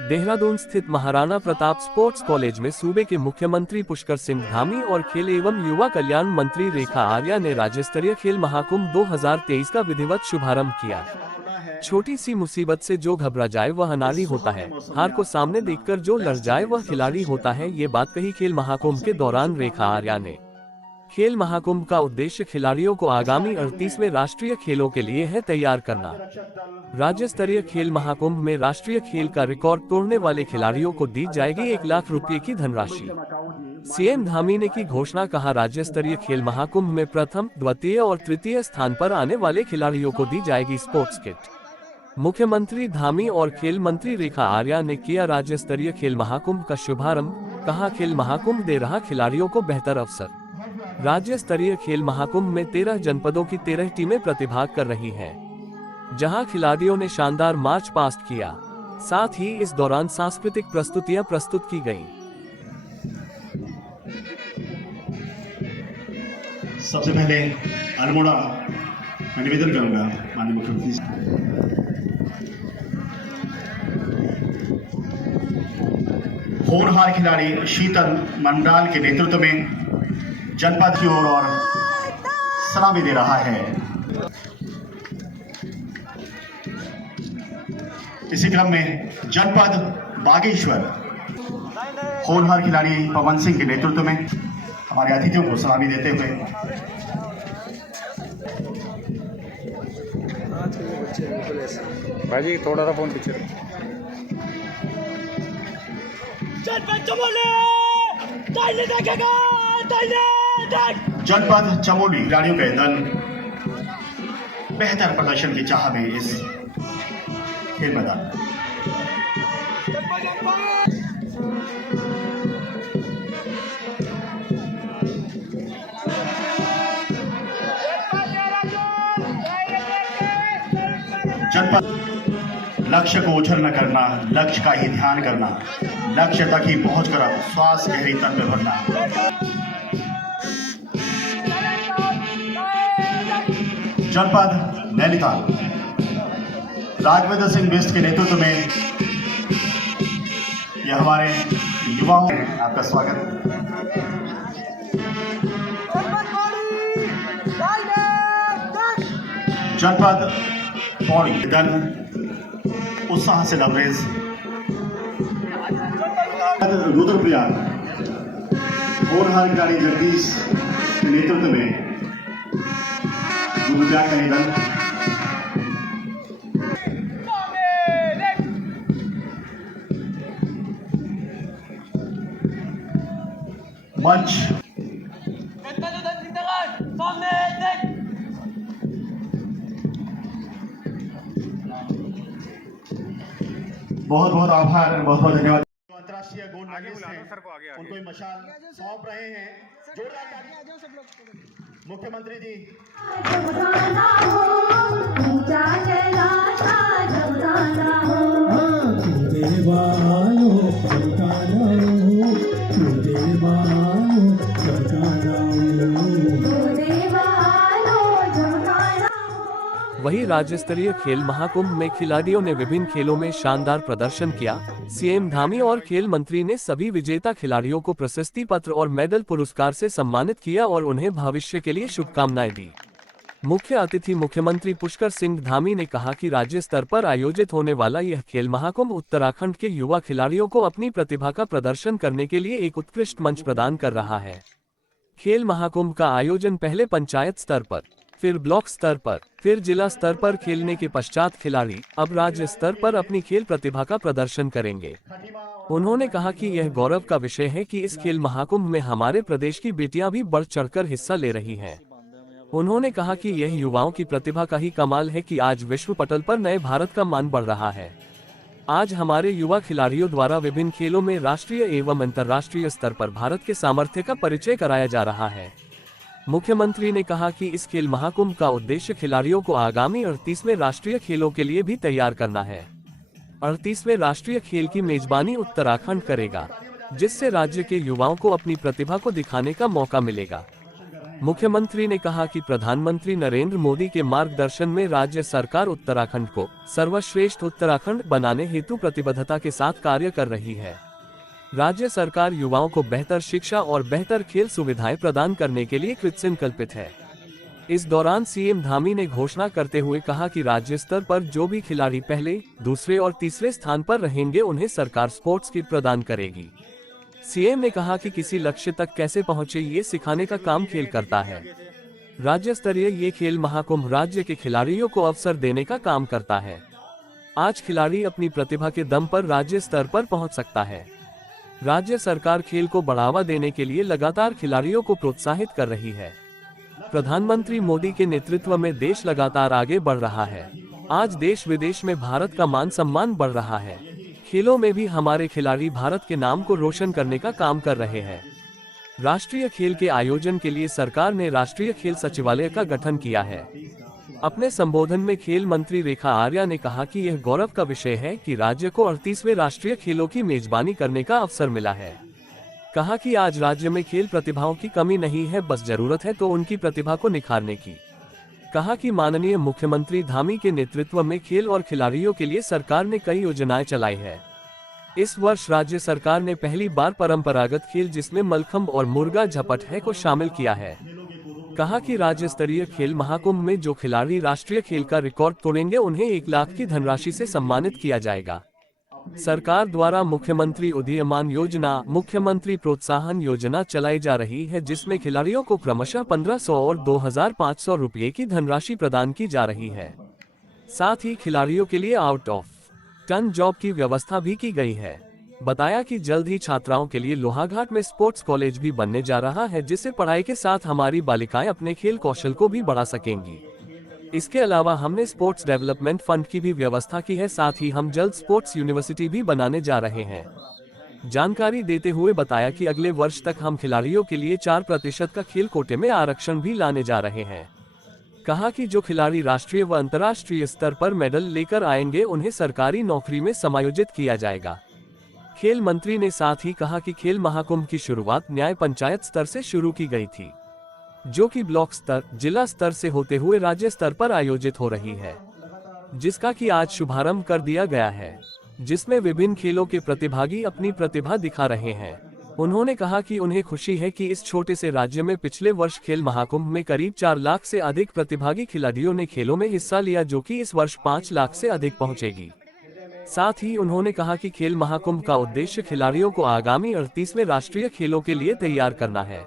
देहरादून स्थित Maharana Pratap sports college में सूबे के मुख्यमंत्री पुष्कर सिंह धामी और खेल एवं युवा कल्याण मंत्री रेखा आर्या ने राज्य स्तरीय खेल महाकुंभ 2023 का विधिवत शुभारंभ किया। छोटी सी मुसीबत से जो घबरा जाए वह अनाड़ी होता है, हार को सामने देखकर जो लड़ जाए वह खिलाड़ी होता है, ये बात कही खेल महाकुंभ के दौरान रेखा आर्या ने। खेल महाकुंभ का उद्देश्य खिलाड़ियों को आगामी 38वें राष्ट्रीय खेलों के लिए है तैयार करना। राज्य स्तरीय खेल महाकुंभ में राष्ट्रीय खेल का रिकॉर्ड तोड़ने वाले खिलाड़ियों को दी जाएगी 1 लाख रुपए की धनराशि। सीएम धामी ने की घोषणा, कहा राज्य स्तरीय खेल महाकुंभ में प्रथम, द्वितीय और तृतीय स्थान पर आने वाले खिलाड़ियों को दी जाएगी स्पोर्ट्स किट। मुख्यमंत्री धामी और खेल मंत्री रेखा आर्या ने किया राज्य स्तरीय खेल महाकुंभ का शुभारंभ, कहा खेल महाकुंभ दे रहा खिलाड़ियों को बेहतर अवसर। राज्य स्तरीय खेल महाकुंभ में 13 जनपदों की 13 टीमें प्रतिभाग कर रही हैं, जहां खिलाड़ियों ने शानदार मार्च पास्ट किया। साथ ही इस दौरान सांस्कृतिक प्रस्तुतियां प्रस्तुत की गईं। सबसे पहले अल्मोड़ा मैं निवेदन करूंगा माननीय मुख्यमंत्री से। होनहार खिलाड़ी शीतल मंडाल के नेतृत्व में जनपद की ओर और सलामी दे रहा है। इसी क्रम में जनपद बागेश्वर होनहार खिलाड़ी पवन सिंह के नेतृत्व में हमारे अतिथियों को सलामी देते हुए भाजी थोड़ा सा फोन पीछे। जनपद चमोली खिलाड़ियों का दल बेहतर प्रदर्शन की चाह में इस खेल मैदान। जनपद लक्ष्य को ओझल न करना, लक्ष्य का ही ध्यान करना, लक्ष्य तक ही पहुंचकर श्वास गहरी तन में भरना। जनपद नैनीताल राघवेंद्र सिंह बिष्ट के नेतृत्व में यह हमारे युवाओं में आपका स्वागत। जनपद पौड़ी दल उत्साह से लबरेज। रुद्रप्रयाग होनहार खिलाड़ी जगदीश के नेतृत्व में रुद्रप्रयाग का निधन। मंच बहुत बहुत आभार, बहुत बहुत धन्यवाद। अंतर्राष्ट्रीय गोल्ड मेडलिस्ट हैं, उनको मशाल सौंप रहे हैं। मुख्यमंत्री जी वहीं राज्य स्तरीय खेल महाकुंभ में खिलाड़ियों ने विभिन्न खेलों में शानदार प्रदर्शन किया। सीएम धामी और खेल मंत्री ने सभी विजेता खिलाड़ियों को प्रशस्ति पत्र और मेडल पुरस्कार से सम्मानित किया और उन्हें भविष्य के लिए शुभकामनाएं दी। मुख्य अतिथि मुख्यमंत्री पुष्कर सिंह धामी ने कहा कि राज्य स्तर पर आयोजित होने वाला यह खेल महाकुंभ उत्तराखंड के युवा खिलाड़ियों को अपनी प्रतिभा का प्रदर्शन करने के लिए एक उत्कृष्ट मंच प्रदान कर रहा है। खेल महाकुंभ का आयोजन पहले पंचायत स्तर पर, फिर ब्लॉक स्तर पर, फिर जिला स्तर पर खेलने के पश्चात खिलाड़ी अब राज्य स्तर पर अपनी खेल प्रतिभा का प्रदर्शन करेंगे। उन्होंने कहा कि यह गौरव का विषय है कि इस खेल महाकुंभ में हमारे प्रदेश की बेटियां भी बढ़ चढ़कर हिस्सा ले रही हैं। उन्होंने कहा कि यह युवाओं की प्रतिभा का ही कमाल है कि आज विश्व पटल पर नए भारत का मान बढ़ रहा है। आज हमारे युवा खिलाड़ियों द्वारा विभिन्न खेलों में राष्ट्रीय एवं अंतर्राष्ट्रीय स्तर पर भारत के सामर्थ्य का परिचय कराया जा रहा है। मुख्यमंत्री ने कहा कि इस खेल महाकुंभ का उद्देश्य खिलाड़ियों को आगामी 38वें राष्ट्रीय खेलों के लिए भी तैयार करना है। 38वें राष्ट्रीय खेल की मेजबानी उत्तराखंड करेगा, जिससे राज्य के युवाओं को अपनी प्रतिभा को दिखाने का मौका मिलेगा। मुख्यमंत्री ने कहा कि प्रधानमंत्री नरेंद्र मोदी के मार्गदर्शन में राज्य सरकार उत्तराखंड को सर्वश्रेष्ठ उत्तराखंड बनाने हेतु प्रतिबद्धता के साथ कार्य कर रही है। राज्य सरकार युवाओं को बेहतर शिक्षा और बेहतर खेल सुविधाएं प्रदान करने के लिए कृतसंकल्पित है। इस दौरान सीएम धामी ने घोषणा करते हुए कहा कि राज्य स्तर पर जो भी खिलाड़ी पहले, दूसरे और तीसरे स्थान पर रहेंगे उन्हें सरकार स्पोर्ट्स किट प्रदान करेगी। सीएम ने कहा कि किसी लक्ष्य तक कैसे पहुंचे ये सिखाने का काम खेल करता है। राज्य स्तरीय ये खेल महाकुंभ राज्य के खिलाड़ियों को अवसर देने का काम करता है। आज खिलाड़ी अपनी प्रतिभा के दम पर राज्य स्तर पर पहुंच सकता है। राज्य सरकार खेल को बढ़ावा देने के लिए लगातार खिलाड़ियों को प्रोत्साहित कर रही है। प्रधानमंत्री मोदी के नेतृत्व में देश लगातार आगे बढ़ रहा है। आज देश विदेश में भारत का मान सम्मान बढ़ रहा है। खेलों में भी हमारे खिलाड़ी भारत के नाम को रोशन करने का काम कर रहे हैं। राष्ट्रीय खेल के आयोजन के लिए सरकार ने राष्ट्रीय खेल सचिवालय का गठन किया है। अपने संबोधन में खेल मंत्री रेखा आर्या ने कहा कि यह गौरव का विषय है कि राज्य को 38वें राष्ट्रीय खेलों की मेजबानी करने का अवसर मिला है। कहा कि आज राज्य में खेल प्रतिभाओं की कमी नहीं है, बस जरूरत है तो उनकी प्रतिभा को निखारने की। कहा कि माननीय मुख्यमंत्री धामी के नेतृत्व में खेल और खिलाड़ियों के लिए सरकार ने कई योजनाएं चलाई है। इस वर्ष राज्य सरकार ने पहली बार परंपरागत खेल जिसमें मलखंब और मुर्गा झपट है को शामिल किया है। कहा कि राज्य स्तरीय खेल महाकुंभ में जो खिलाड़ी राष्ट्रीय खेल का रिकॉर्ड तोड़ेंगे उन्हें 1 लाख की धनराशि से सम्मानित किया जाएगा। सरकार द्वारा मुख्यमंत्री उदीयमान योजना, मुख्यमंत्री प्रोत्साहन योजना चलाई जा रही है, जिसमें खिलाड़ियों को क्रमशः 1500 और 2500 रुपये की धनराशि प्रदान की जा रही है। साथ ही खिलाड़ियों के लिए आउट ऑफ टर्न जॉब की व्यवस्था भी की गई है। बताया कि जल्द ही छात्राओं के लिए लोहाघाट में स्पोर्ट्स कॉलेज भी बनने जा रहा है, जिससे पढ़ाई के साथ हमारी बालिकाएं अपने खेल कौशल को भी बढ़ा सकेंगी। इसके अलावा हमने स्पोर्ट्स डेवलपमेंट फंड की भी व्यवस्था की है। साथ ही हम जल्द स्पोर्ट्स यूनिवर्सिटी भी बनाने जा रहे हैं। जानकारी देते हुए बताया कि अगले वर्ष तक हम खिलाड़ियों के लिए 4% का खेल कोटे में आरक्षण भी लाने जा रहे हैं। कहा कि जो खिलाड़ी राष्ट्रीय व अंतर्राष्ट्रीय स्तर पर मेडल लेकर आएंगे उन्हें सरकारी नौकरी में समायोजित किया जाएगा। खेल मंत्री ने साथ ही कहा कि खेल महाकुंभ की शुरुआत न्याय पंचायत स्तर से शुरू की गई थी, जो कि ब्लॉक स्तर, जिला स्तर से होते हुए राज्य स्तर पर आयोजित हो रही है, जिसका कि आज शुभारंभ कर दिया गया है, जिसमें विभिन्न खेलों के प्रतिभागी अपनी प्रतिभा दिखा रहे हैं। उन्होंने कहा कि उन्हें खुशी है कि इस छोटे से राज्य में पिछले वर्ष खेल महाकुंभ में करीब 4 लाख से अधिक प्रतिभागी खिलाड़ियों ने खेलों में हिस्सा लिया, जो कि इस वर्ष 5 लाख से अधिक पहुंचेगी। साथ ही उन्होंने कहा कि खेल महाकुंभ का उद्देश्य खिलाड़ियों को आगामी 38वें राष्ट्रीय खेलों के लिए तैयार करना है।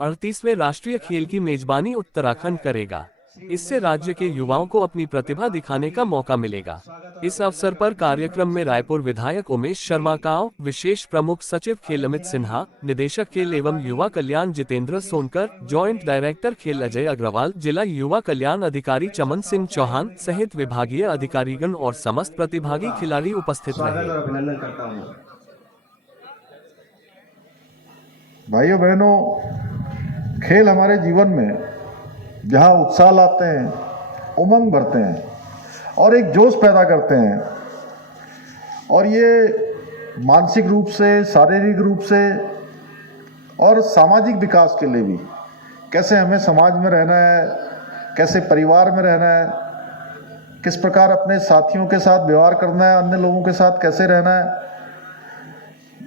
38वें राष्ट्रीय खेल की मेजबानी उत्तराखंड करेगा। इससे राज्य के युवाओं को अपनी प्रतिभा दिखाने का मौका मिलेगा। इस अवसर पर कार्यक्रम में रायपुर विधायक उमेश शर्मा काव, विशेष प्रमुख सचिव खेल अमित सिन्हा, निदेशक खेल एवं युवा कल्याण जितेंद्र सोनकर, जॉइंट डायरेक्टर खेल अजय अग्रवाल, जिला युवा कल्याण अधिकारी चमन सिंह चौहान सहित विभागीय अधिकारीगण और समस्त प्रतिभागी खिलाड़ी उपस्थित रहे। भाइयों बहनों, खेल हमारे जीवन में जहाँ उत्साह लाते हैं, उमंग भरते हैं और एक जोश पैदा करते हैं, और ये मानसिक रूप से, शारीरिक रूप से और सामाजिक विकास के लिए भी, कैसे हमें समाज में रहना है, कैसे परिवार में रहना है, किस प्रकार अपने साथियों के साथ व्यवहार करना है, अन्य लोगों के साथ कैसे रहना है,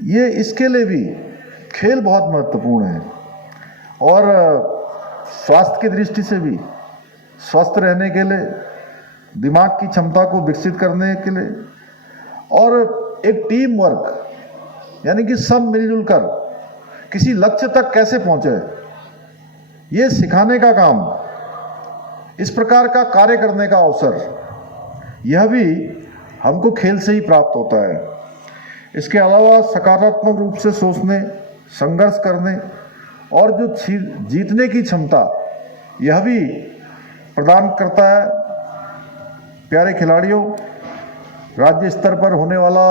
ये इसके लिए भी खेल बहुत महत्वपूर्ण है। और स्वास्थ्य की दृष्टि से भी, स्वस्थ रहने के लिए, दिमाग की क्षमता को विकसित करने के लिए, और एक टीम वर्क यानी कि सब मिलजुल कर किसी लक्ष्य तक कैसे पहुंचे, ये सिखाने का काम, इस प्रकार का कार्य करने का अवसर, यह भी हमको खेल से ही प्राप्त होता है। इसके अलावा सकारात्मक रूप से सोचने, संघर्ष करने और जो जीतने की क्षमता, यह भी प्रदान करता है। प्यारे खिलाड़ियों, राज्य स्तर पर होने वाला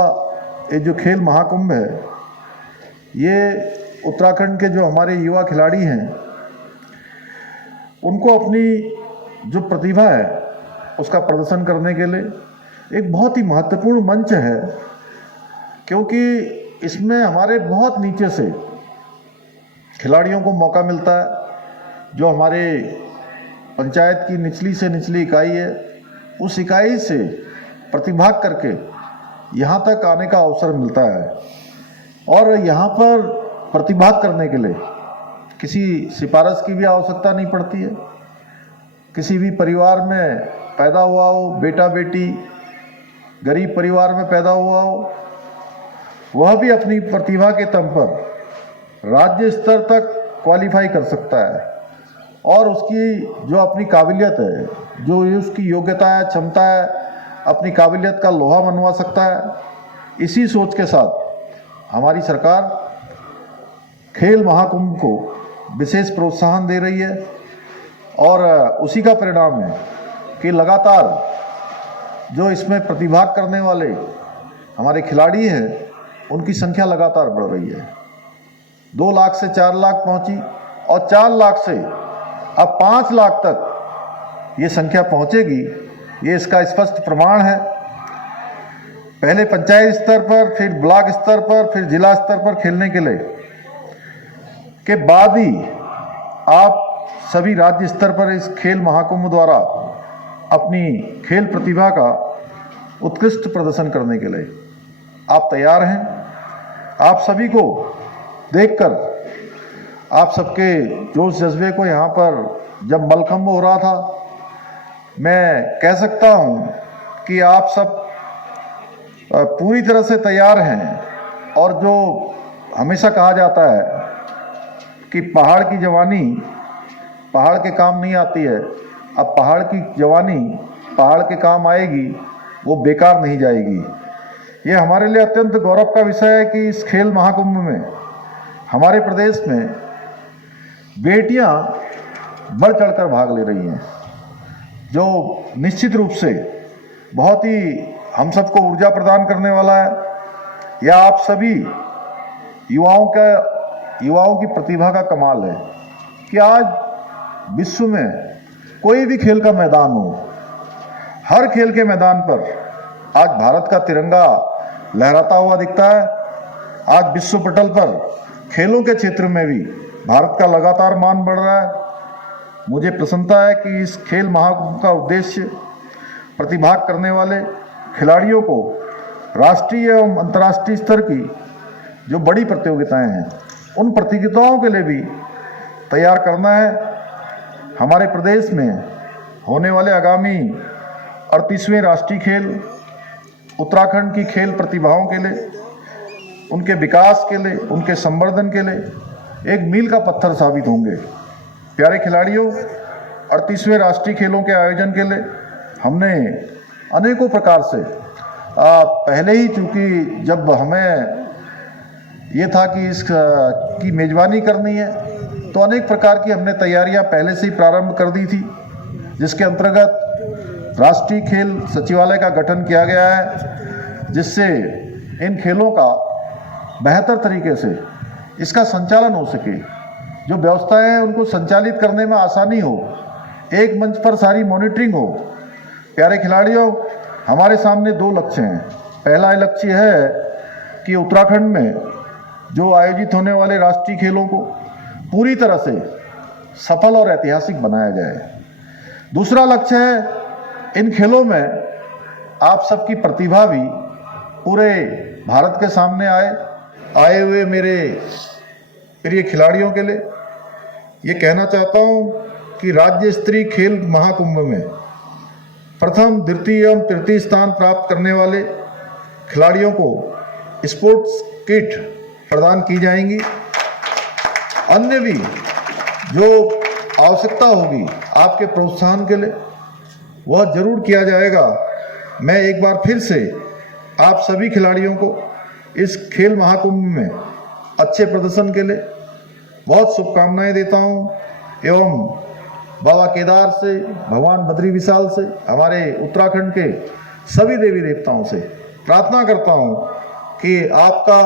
ये जो खेल महाकुंभ है, ये उत्तराखंड के जो हमारे युवा खिलाड़ी हैं, उनको अपनी जो प्रतिभा है उसका प्रदर्शन करने के लिए एक बहुत ही महत्वपूर्ण मंच है, क्योंकि इसमें हमारे बहुत नीचे से खिलाड़ियों को मौका मिलता है जो हमारे पंचायत की निचली से निचली इकाई है, उस इकाई से प्रतिभाग करके यहाँ तक आने का अवसर मिलता है। और यहाँ पर प्रतिभाग करने के लिए किसी सिफारिश की भी आवश्यकता नहीं पड़ती है। किसी भी परिवार में पैदा हुआ हो, बेटा बेटी गरीब परिवार में पैदा हुआ हो, वह भी अपनी प्रतिभा के दम पर राज्य स्तर तक क्वालिफाई कर सकता है और उसकी जो अपनी काबिलियत है, जो उसकी योग्यता है, क्षमता है, अपनी काबिलियत का लोहा मनवा सकता है। इसी सोच के साथ हमारी सरकार खेल महाकुंभ को विशेष प्रोत्साहन दे रही है और उसी का परिणाम है कि लगातार जो इसमें प्रतिभाग करने वाले हमारे खिलाड़ी हैं, उनकी संख्या लगातार बढ़ रही है। 2 लाख से 4 लाख पहुंची और 4 लाख से अब 5 लाख तक ये संख्या पहुंचेगी, ये इसका स्पष्ट प्रमाण है। पहले पंचायत स्तर पर, फिर ब्लॉक स्तर पर, फिर जिला स्तर पर खेलने के लिए के बाद ही आप सभी राज्य स्तर पर इस खेल महाकुंभ द्वारा अपनी खेल प्रतिभा का उत्कृष्ट प्रदर्शन करने के लिए आप तैयार हैं। आप सभी को देखकर, आप सबके जोश जज्बे को यहाँ पर जब मलखंभ हो रहा था, मैं कह सकता हूँ कि आप सब पूरी तरह से तैयार हैं। और जो हमेशा कहा जाता है कि पहाड़ की जवानी पहाड़ के काम नहीं आती है, अब पहाड़ की जवानी पहाड़ के काम आएगी, वो बेकार नहीं जाएगी। ये हमारे लिए अत्यंत गौरव का विषय है कि इस खेल महाकुंभ में हमारे प्रदेश में बेटियां बढ़ चढ़कर भाग ले रही हैं, जो निश्चित रूप से बहुत ही हम सबको ऊर्जा प्रदान करने वाला है। यह आप सभी युवाओं की प्रतिभा का कमाल है कि आज विश्व में कोई भी खेल का मैदान हो, हर खेल के मैदान पर आज भारत का तिरंगा लहराता हुआ दिखता है। आज विश्व पटल पर खेलों के क्षेत्र में भी भारत का लगातार मान बढ़ रहा है। मुझे प्रसन्नता है कि इस खेल महाकुंभ का उद्देश्य प्रतिभाग करने वाले खिलाड़ियों को राष्ट्रीय एवं अंतर्राष्ट्रीय स्तर की जो बड़ी प्रतियोगिताएं हैं, उन प्रतियोगिताओं के लिए भी तैयार करना है। हमारे प्रदेश में होने वाले आगामी 38वें राष्ट्रीय खेल उत्तराखंड की खेल प्रतिभाओं के लिए, उनके विकास के लिए, उनके संवर्धन के लिए एक मील का पत्थर साबित होंगे। प्यारे खिलाड़ियों, 38वें राष्ट्रीय खेलों के आयोजन के लिए हमने अनेकों प्रकार से पहले ही, चूँकि जब हमें ये था कि इसकी मेज़बानी करनी है, तो अनेक प्रकार की हमने तैयारियां पहले से ही प्रारंभ कर दी थी, जिसके अंतर्गत राष्ट्रीय खेल सचिवालय का गठन किया गया है, जिससे इन खेलों का बेहतर तरीके से इसका संचालन हो सके, जो व्यवस्थाएं हैं उनको संचालित करने में आसानी हो, एक मंच पर सारी मॉनिटरिंग हो। प्यारे खिलाड़ियों, हमारे सामने 2 लक्ष्य हैं। पहला लक्ष्य है कि उत्तराखंड में जो आयोजित होने वाले राष्ट्रीय खेलों को पूरी तरह से सफल और ऐतिहासिक बनाया जाए। दूसरा लक्ष्य है इन खेलों में आप सबकी प्रतिभा भी पूरे भारत के सामने आए हुए मेरे प्रिय खिलाड़ियों के लिए ये कहना चाहता हूँ कि राज्य स्तरीय खेल महाकुंभ में प्रथम, द्वितीय एवं तृतीय स्थान प्राप्त करने वाले खिलाड़ियों को स्पोर्ट्स किट प्रदान की जाएंगी। अन्य भी जो आवश्यकता होगी आपके प्रोत्साहन के लिए, वह जरूर किया जाएगा। मैं एक बार फिर से आप सभी खिलाड़ियों को इस खेल महाकुंभ में अच्छे प्रदर्शन के लिए बहुत शुभकामनाएं देता हूं एवं बाबा केदार से, भगवान बद्री विशाल से, हमारे उत्तराखंड के सभी देवी देवताओं से प्रार्थना करता हूं कि आपका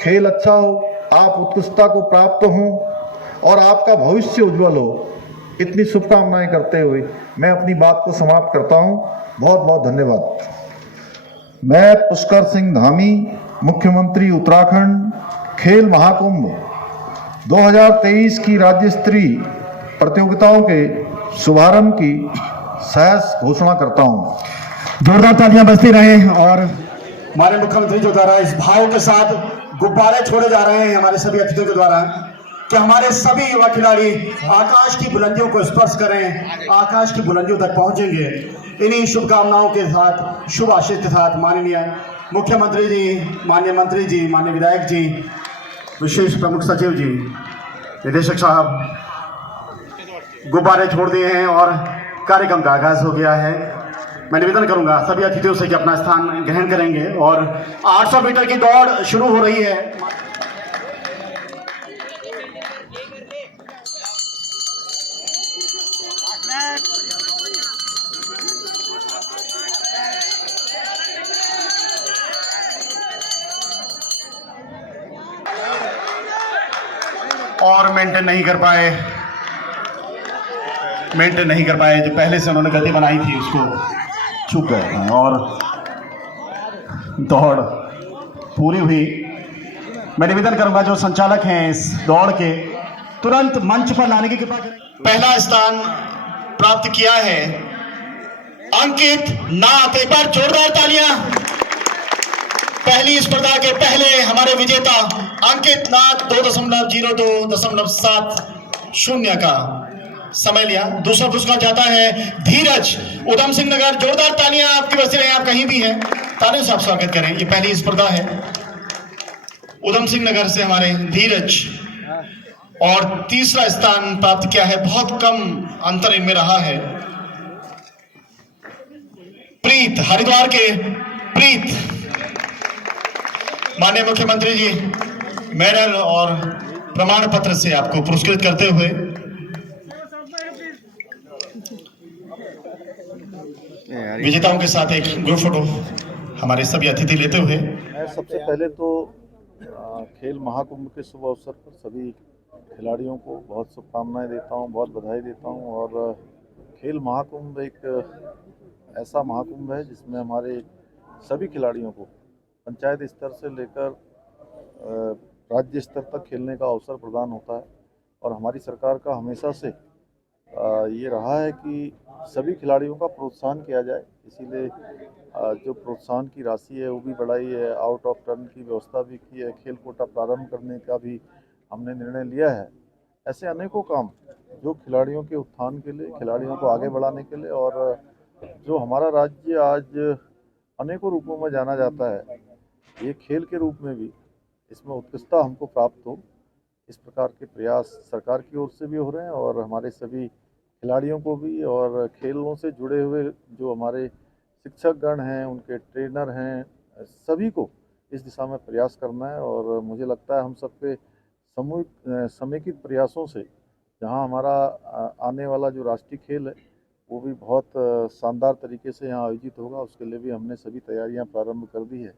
खेल अच्छा हो, आप उत्कृष्टता को प्राप्त हों और आपका भविष्य उज्जवल हो। इतनी शुभकामनाएं करते हुए मैं अपनी बात को समाप्त करता हूं। बहुत बहुत धन्यवाद। मैं पुष्कर सिंह धामी, मुख्यमंत्री उत्तराखंड, खेल महाकुंभ 2023 की राज्य स्तरीय प्रतियोगिताओं के शुभारंभ की सहर्ष घोषणा करता हूं। जोरदार तालियां बजती रहें। और हमारे मुख्यमंत्री जो द्वारा इस भाव के साथ गुब्बारे छोड़े जा रहे हैं हमारे सभी अतिथियों के द्वारा कि हमारे सभी युवा खिलाड़ी आकाश की बुलंदियों को स्पर्श करें, आकाश की बुलंदियों तक पहुंचेंगे। इन्हीं शुभकामनाओं के साथ, शुभ आशीष के साथ माननीय मुख्यमंत्री जी, माननीय मंत्री जी, माननीय विधायक जी, विशेष प्रमुख सचिव जी, निदेशक साहब गुब्बारे छोड़ दिए हैं और कार्यक्रम का आगाज हो गया है। मैं निवेदन करूंगा सभी अतिथियों से कि अपना स्थान ग्रहण करेंगे और 800 मीटर की दौड़ शुरू हो रही है। और मेंटेन नहीं कर पाए, जो पहले से उन्होंने गति बनाई थी उसको चूक गए हैं और दौड़ पूरी हुई। मैं निवेदन करूंगा जो संचालक हैं इस दौड़ के तुरंत मंच पर लाने की कृपा करें। पहला स्थान प्राप्त किया है अंकित नाथ। एक बार जोरदार तालियां। पहली स्पर्धा के पहले हमारे विजेता अंकित नाथ 2.02.70 का समय लिया। दूसरा पुरस्कार जाता है धीरज उधम सिंह नगर। जोरदार तालियां आपकी वजह से, आप कहीं भी हैं, तालियों से आप स्वागत करें। ये पहली स्पर्धा है उधम सिंह नगर से हमारे धीरज। और तीसरा स्थान प्राप्त किया है, बहुत कम अंतर इनमें रहा है, प्रीत, हरिद्वार के प्रीत। माननीय मुख्यमंत्री जी मेडल और प्रमाण पत्र से आपको पुरस्कृत करते हुए विजेताओं के साथ एक ग्रुप फोटो हमारे सभी अतिथि लेते हुए। मैं सबसे पहले तो खेल महाकुंभ के शुभ अवसर पर सभी खिलाड़ियों को बहुत शुभकामनाएं देता हूं, बहुत बधाई देता हूं। और खेल महाकुंभ एक ऐसा महाकुंभ है जिसमें हमारे सभी खिलाड़ियों को पंचायत स्तर से लेकर राज्य स्तर तक खेलने का अवसर प्रदान होता है। और हमारी सरकार का हमेशा से ये रहा है कि सभी खिलाड़ियों का प्रोत्साहन किया जाए, इसीलिए जो प्रोत्साहन की राशि है वो भी बढ़ाई है, आउट ऑफ टर्न की व्यवस्था भी की है, खेल कोटा प्रारंभ करने का भी हमने निर्णय लिया है। ऐसे अनेकों काम जो खिलाड़ियों के उत्थान के लिए, खिलाड़ियों को आगे बढ़ाने के लिए, और जो हमारा राज्य आज अनेकों रूपों में जाना जाता है, ये खेल के रूप में भी इसमें उत्कृष्टता हमको प्राप्त हो, इस प्रकार के प्रयास सरकार की ओर से भी हो रहे हैं। और हमारे सभी खिलाड़ियों को भी और खेलों से जुड़े हुए जो हमारे शिक्षकगण हैं, उनके ट्रेनर हैं, सभी को इस दिशा में प्रयास करना है। और मुझे लगता है हम सबके समेकित प्रयासों से जहां हमारा आने वाला जो राष्ट्रीय खेल है वो भी बहुत शानदार तरीके से यहाँ आयोजित होगा। उसके लिए भी हमने सभी तैयारियां प्रारंभ कर दी है।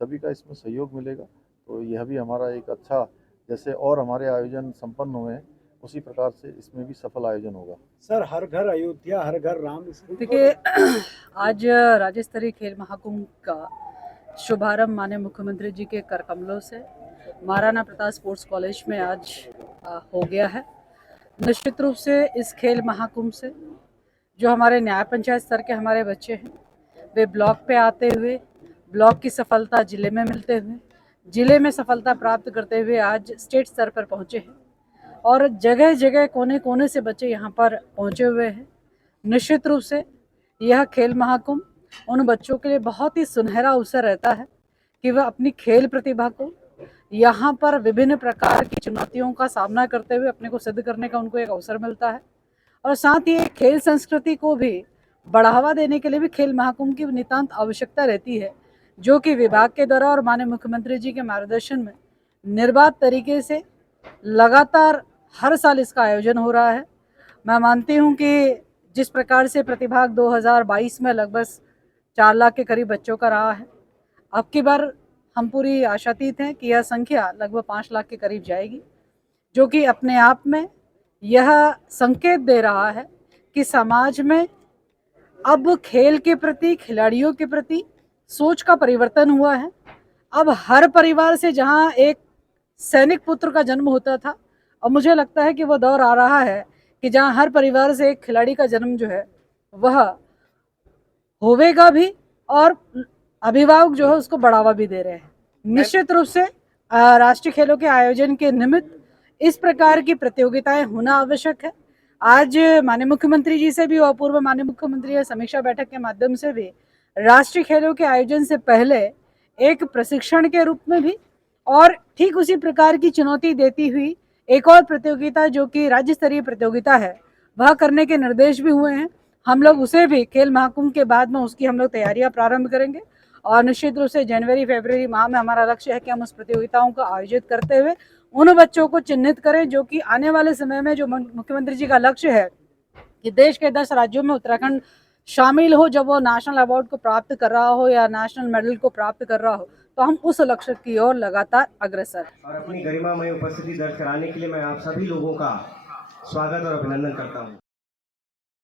सभी का इसमें सहयोग मिलेगा तो यह भी हमारा एक अच्छा, जैसे और हमारे आयोजन संपन्न हुए हैं उसी प्रकार से इसमें भी सफल आयोजन होगा। सर, हर घर अयोध्या, हर घर राम। देखिए, आज राज्य स्तरीय खेल महाकुंभ का शुभारंभ माननीय मुख्यमंत्री जी के कर कमलों से महाराणा प्रताप स्पोर्ट्स कॉलेज में आज हो गया है। निश्चित रूप से इस खेल महाकुंभ से जो हमारे न्याय पंचायत स्तर के हमारे बच्चे हैं, वे ब्लॉक पे आते हुए ब्लॉक की सफलता जिले में मिलते हुए, जिले में सफलता प्राप्त करते हुए आज स्टेट स्तर पर पहुंचे हैं। और जगह जगह कोने कोने से बच्चे यहाँ पर पहुँचे हुए हैं। निश्चित रूप से यह खेल महाकुंभ उन बच्चों के लिए बहुत ही सुनहरा अवसर रहता है कि वह अपनी खेल प्रतिभा को यहाँ पर विभिन्न प्रकार की चुनौतियों का सामना करते हुए अपने को सिद्ध करने का उनको एक अवसर मिलता है। और साथ ही खेल संस्कृति को भी बढ़ावा देने के लिए भी खेल महाकुंभ की नितांत आवश्यकता रहती है, जो कि विभाग के द्वारा और माननीय मुख्यमंत्री जी के मार्गदर्शन में निर्बाध तरीके से लगातार हर साल इसका आयोजन हो रहा है। मैं मानती हूं कि जिस प्रकार से प्रतिभाग 2022 में लगभग 4 लाख के करीब बच्चों का रहा है, अब की बार हम पूरी आशातीत हैं कि यह संख्या लगभग 5 लाख के करीब जाएगी, जो कि अपने आप में यह संकेत दे रहा है कि समाज में अब खेल के प्रति, खिलाड़ियों के प्रति सोच का परिवर्तन हुआ है। अब हर परिवार से जहां एक सैनिक पुत्र का जन्म होता था, और मुझे लगता है कि वो दौर आ रहा है कि जहां हर परिवार से एक खिलाड़ी का जन्म जो है वह होवेगा भी, और अभिभावक जो है उसको बढ़ावा भी दे रहे हैं। निश्चित रूप से राष्ट्रीय खेलों के आयोजन के निमित्त इस प्रकार की प्रतियोगिताएं होना आवश्यक है। आज माननीय मुख्यमंत्री जी से भी और पूर्व माननीय मुख्यमंत्री ने समीक्षा बैठक के माध्यम से भी राष्ट्रीय खेलों के आयोजन से पहले एक प्रशिक्षण के रूप में भी और ठीक उसी प्रकार की चुनौती देती हुई एक और प्रतियोगिता जो कि राज्य स्तरीय प्रतियोगिता है वह करने के निर्देश भी हुए हैं। हम लोग उसे भी खेल महाकुंभ के बाद में उसकी हम लोग तैयारियां प्रारंभ करेंगे और निश्चित रूप से जनवरी फरवरी माह में हमारा लक्ष्य है कि हम उस प्रतियोगिताओं को आयोजित करते हुए उन बच्चों को चिन्हित करें जो कि आने वाले समय में जो मुख्यमंत्री जी का लक्ष्य है कि देश के 10 राज्यों में उत्तराखंड शामिल हो, जब वो नेशनल अवार्ड को प्राप्त कर रहा हो या नेशनल मेडल को प्राप्त कर रहा हो, तो हम उस लक्ष्य की ओर लगातार अग्रसर हैं। और अपनी गरिमामय उपस्थिति दर्ज कराने के लिए मैं आप सभी लोगों का स्वागत और अभिनंदन करता हूँ।